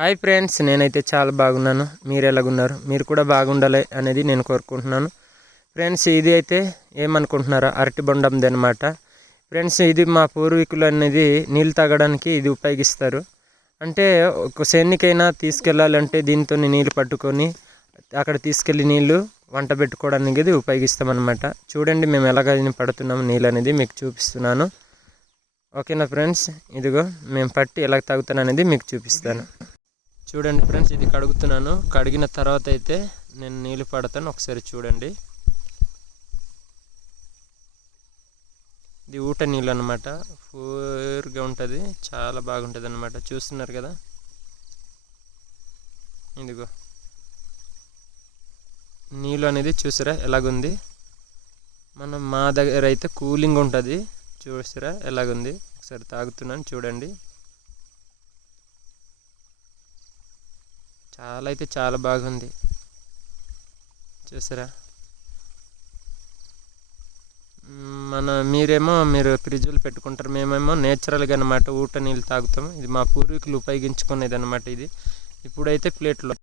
Hi friends, నేనైతే చాలా బాగున్నాను. మీరు ఎలాగున్నారు? మీరు కూడా బాగుండాలి అనేది నేను కోరుకుంటున్నాను. ఫ్రెండ్స్, ఇది అయితే ఏమనుకుంటున్నారా, అరటి బొండంది అనమాట. ఫ్రెండ్స్, ఇది మా పూర్వీకులు అనేది నీళ్ళు తాగడానికి ఇది ఉపయోగిస్తారు. అంటే ఒక సేన్నికైనా తీసుకెళ్ళాలంటే దీంతో నీళ్ళు పట్టుకొని అక్కడ తీసుకెళ్ళి నీళ్ళు వంట పెట్టుకోవడానికి ఇది ఉపయోగిస్తామన్నమాట. చూడండి మేము ఎలాగ పడుతున్నాము నీళ్ళు అనేది మీకు చూపిస్తున్నాను. ఓకేనా ఫ్రెండ్స్? ఇదిగో మేము పట్టి ఎలా తాగుతాను అనేది మీకు చూపిస్తాను. చూడండి ఫ్రెండ్స్, ఇది కడుగుతున్నాను. కడిగిన తర్వాత అయితే నేను నీళ్ళు పడతాను, ఒకసారి చూడండి. ఇది ఊట నీళ్ళు అనమాట, ఫోర్గా ఉంటుంది, చాలా బాగుంటుంది అనమాట. చూస్తున్నారు కదా, ఇదిగో నీళ్ళు అనేది చూసారా ఎలాగుంది. మా దగ్గర అయితే కూలింగ్ ఉంటుంది, చూసారా ఎలాగుంది. ఒకసారి తాగుతున్నాను చూడండి. చాలా అయితే చాలా బాగుంది, చూసారా. మీరు ఫ్రిడ్జ్లో పెట్టుకుంటారు, మేమేమో నేచురల్గా అనమాట ఊట నీళ్ళు తాగుతాము. ఇది మా పూర్వీకులు ఉపయోగించుకునేది అనమాట. ఇది ఇప్పుడైతే ప్లేట్లో